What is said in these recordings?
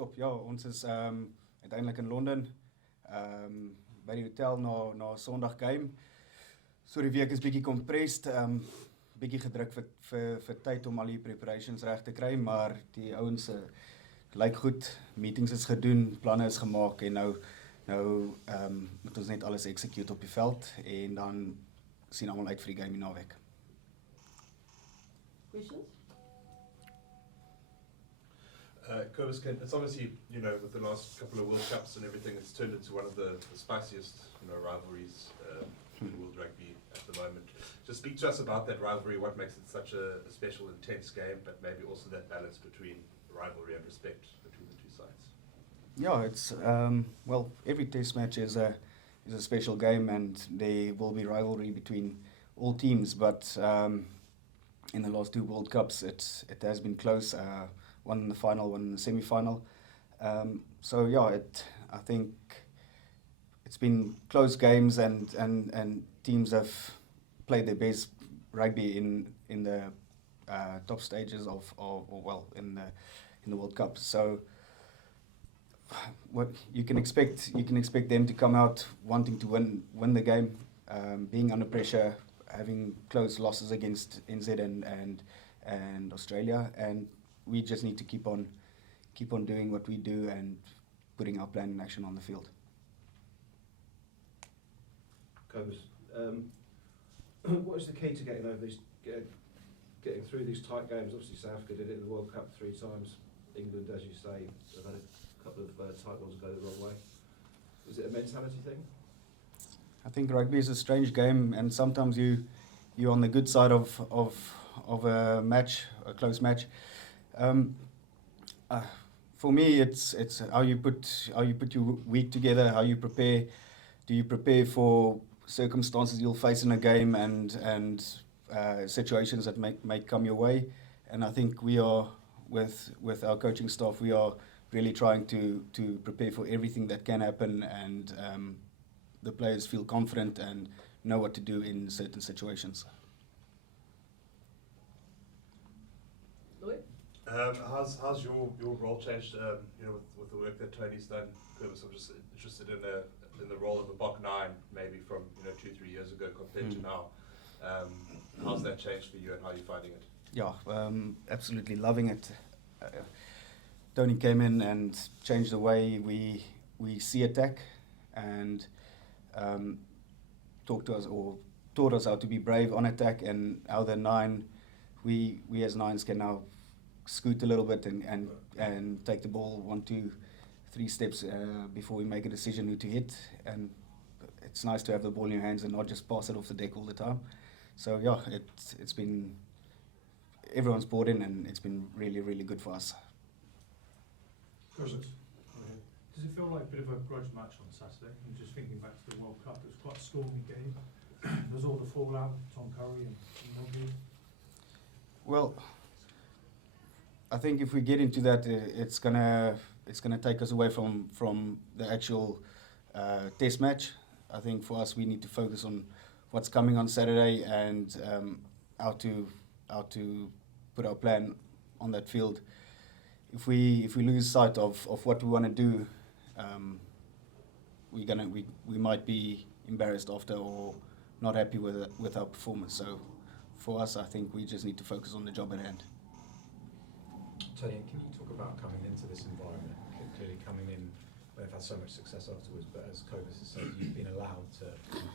Top, ja, ons is uiteindelik in Londen, by die hotel na Sondag game. So die week is bietjie compressed, bietjie gedruk vir tyd om al die preparations reg te kry, maar die ouens lyk goed, meetings is gedoen, planne is gemaak en nou moet ons net alles execute op die veld en dan sien almal uit vir die game die naweek. Questions? Cobus, it's obviously, with the last couple of World Cups and everything, it's turned into one of the spiciest, rivalries in world rugby at the moment. Just speak to us about that rivalry, what makes it such a special, intense game, but maybe also that balance between rivalry and respect between the two sides. Yeah, it's, well, every test match is a special game and there will be rivalry between all teams, but in the last two World Cups, it has been close. One in the final, one in the semi-final. So yeah, I think it's been close games and teams have played their best rugby in the top stages in the World Cup. So what you can expect them to come out wanting to win the game, being under pressure, having close losses against NZ and Australia, and we just need to keep on doing what we do and putting our plan in action on the field. Cobus, what is the key to getting over getting through these tight games? Obviously, South Africa did it in the World Cup 3 times. England, as you say, have had a couple of tight ones go the wrong way. Is it a mentality thing? I think rugby is a strange game, and sometimes you're on the good side of a match, a close match. For me, it's how you put your week together, how you prepare. Do you prepare for circumstances you'll face in a game and situations that may come your way? And I think we are with our coaching staff, we are really trying to prepare for everything that can happen, and the players feel confident and know what to do in certain situations. How's your role changed? With the work that Tony's done, Cobus, I'm just interested in the role of a Bok 9, maybe from 2-3 years ago compared to now. How's that changed for you, and how are you finding it? Yeah, absolutely loving it. Tony came in and changed the way we see attack, and taught us how to be brave on attack, and how the 9, we as 9s can now scoot a little bit and take the ball 1, 2, 3 steps before we make a decision who to hit. And it's nice to have the ball in your hands and not just pass it off the deck all the time. So yeah, it's been, everyone's bought in, and it's been really, really good for us. Does it feel like a bit of a grudge match on Saturday? I'm just thinking back to the World Cup. It was quite a stormy game. There's all the fallout, Tom Curry and Monkey. Well, I think if we get into that, it's gonna take us away from the actual test match. I think for us, we need to focus on what's coming on Saturday and how to put our plan on that field. If we lose sight of what we want to do, we might be embarrassed after or not happy with our performance. So for us, I think we just need to focus on the job at hand. Tony, can you talk about coming into this environment? Clearly coming in, they've had so much success afterwards, but as Cobus has said, you've been allowed to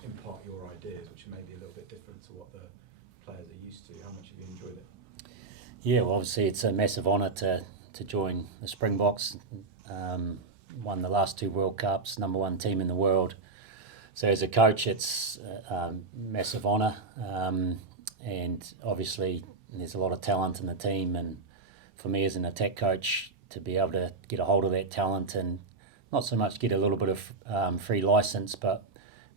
impart your ideas, which may be a little bit different to what the players are used to. How much have you enjoyed it? Yeah, well, obviously it's a massive honour to join the Springboks. Won the last 2 World Cups, #1 team in the world. So as a coach, it's a massive honour, and obviously there's a lot of talent in the team, and for me as an attack coach, to be able to get a hold of that talent and not so much get a little bit of free license, but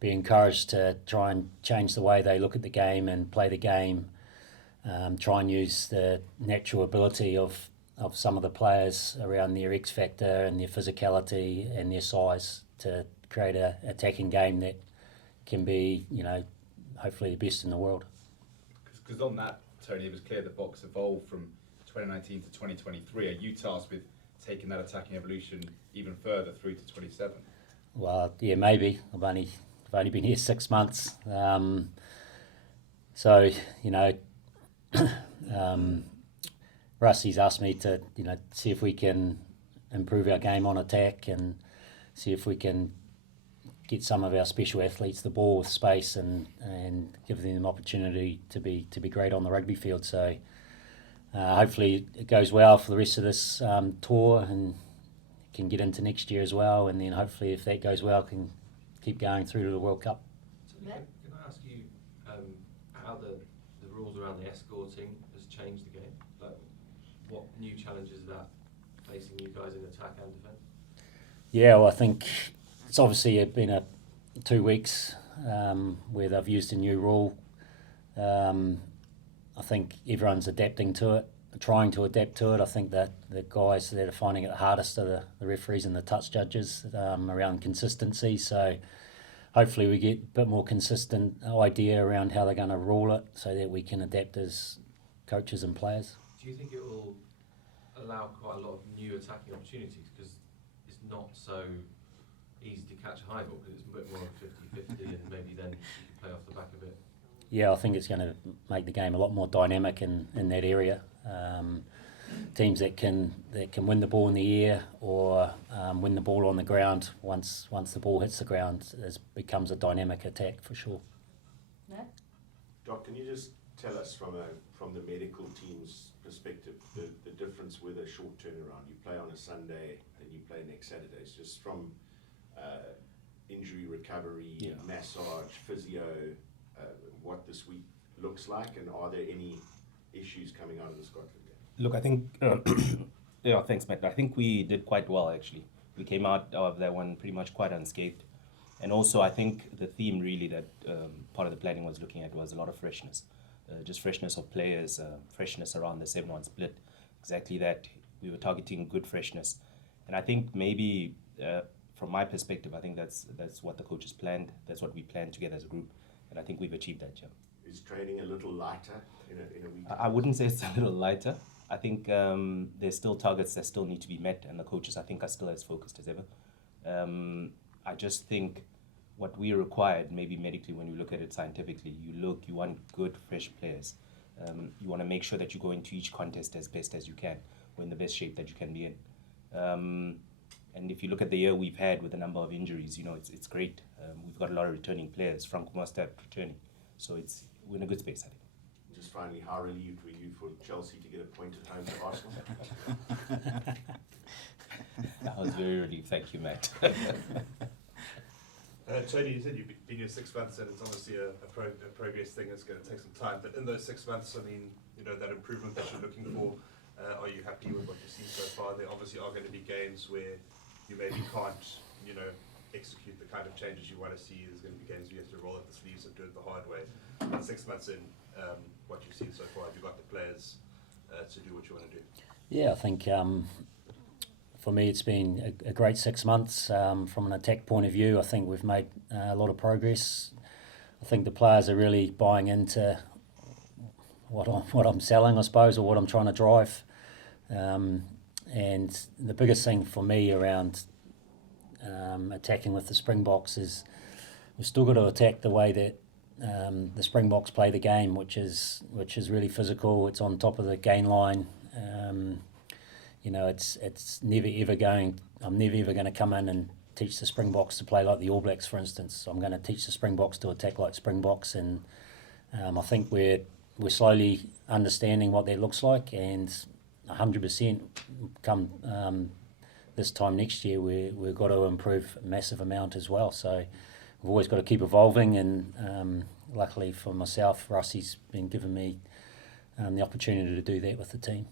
be encouraged to try and change the way they look at the game and play the game, try and use the natural ability of some of the players around their X factor and their physicality and their size to create a attacking game that can be, hopefully the best in the world. Because on that, Tony, it was clear that Boks evolved from 2019 to 2023. Are you tasked with taking that attacking evolution even further through to 27? Well, yeah, maybe. I've only been here 6 months, so you know, Rusty's asked me to see if we can improve our game on attack and see if we can get some of our special athletes the ball with space and give them an opportunity to be great on the rugby field. So hopefully it goes well for the rest of this tour and can get into next year as well. And then hopefully if that goes well, can keep going through to the World Cup. Can I ask you how the rules around the escorting has changed the game? Like, what new challenges that facing you guys in attack and defence? Yeah, well, I think it's obviously been 2 weeks where they've used a new rule. I think everyone's adapting to it, trying to adapt to it. I think that the guys that are finding it hardest are the referees and the touch judges around consistency. So hopefully we get a bit more consistent idea around how they're going to rule it so that we can adapt as coaches and players. Do you think it will allow quite a lot of new attacking opportunities, because it's not so easy to catch a high ball because it's a bit more 50-50 and maybe then you can play off the back of it? Yeah, I think it's going to make the game a lot more dynamic in that area. Teams that can win the ball in the air or win the ball on the ground once the ball hits the ground becomes a dynamic attack for sure. Doc, can you just tell us from the medical team's perspective the difference with a short turnaround? You play on a Sunday and you play next Saturday. It's just from injury recovery, massage, physio, what this week looks like, and are there any issues coming out of the Scotland game? Look, I think, thanks, Matt. I think we did quite well, actually. We came out of that one pretty much quite unscathed. And also, I think the theme really that part of the planning was looking at was a lot of freshness. Just freshness of players, freshness around the 7-1 split. Exactly that. We were targeting good freshness. And I think maybe, from my perspective, I think that's what the coaches planned. That's what we planned together as a group. And I think we've achieved that, yeah. Is training a little lighter in a week? I wouldn't say it's a little lighter. I think there's still targets that still need to be met, and the coaches, I think, are still as focused as ever. I just think what we required, maybe medically, when you look at it scientifically, you want good, fresh players. You want to make sure that you go into each contest as best as you can, or in the best shape that you can be in. And if you look at the year we've had with the number of injuries, it's great. We've got a lot of returning players from Kumastad returning. So we're in a good space, I think. Just finally, how relieved were you for Chelsea to get a point at home to Arsenal? I was very relieved. Thank you, Matt. Tony, you said you've been here 6 months, and it's obviously a progress thing. It's going to take some time. But in those 6 months, I mean, that improvement that you're looking for, are you happy with what you've seen so far? There obviously are going to be games where you maybe can't, execute the kind of changes you want to see. There's going to be games where you have to roll up the sleeves and do it the hard way. But 6 months in, what you've seen so far, have you got the players to do what you want to do? Yeah, I think for me it's been a great 6 months. From an attack point of view, I think we've made a lot of progress. I think the players are really buying into what I'm selling, I suppose, or what I'm trying to drive. And the biggest thing for me around attacking with the Springboks is we've still got to attack the way that the Springboks play the game, which is really physical. It's on top of the gain line. It's never ever going. I'm never ever going to come in and teach the Springboks to play like the All Blacks, for instance. I'm going to teach the Springboks to attack like Springboks, and I think we're slowly understanding what that looks like, and 100% come this time next year we've got to improve a massive amount as well. So we've always got to keep evolving, and luckily for myself, Rusty's been giving me the opportunity to do that with the team.